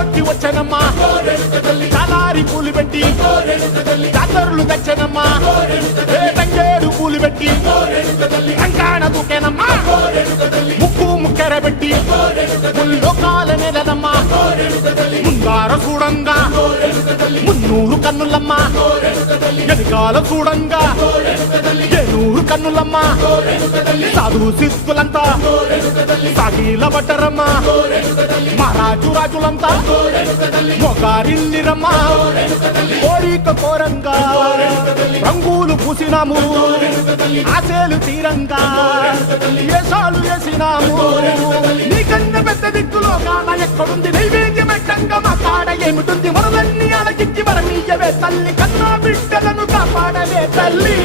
కోటి వచ్చనమ్మా చాలారి పూలు పెట్టి జాతరులు తెచ్చనమ్మా తంగేడు పూలు పెట్టి రంగాణ దూకేనమ్మా ముక్కు ముక్కెర పెట్టి ముల్లోకాల నెలనమ్మా ముందార చూడంగా మున్నూరు కన్నులమ్మా ఎనకాల చూడంగా ఏనూరు కన్నులమ్మా సాధు సిద్ధులంతా సాగిల పట్టరమ్మా మహారాజు రాజులంతా మొగారిల్లిరమ్మా కోరిక కోరంగా రంగులు పూసినాము ఆశలు తీరంగా ఏషాలు వేసినాము నీకన్నా పెద్ద దిక్కులో కాన ఎక్కడుంది నైవేద్యం ఎట్టంగా మా కాడ ఏమిటుంది మనలన్నీ అలకిచ్చి మరమీయవే తల్లి కన్నా బిడ్డలను కాపాడవే తల్లి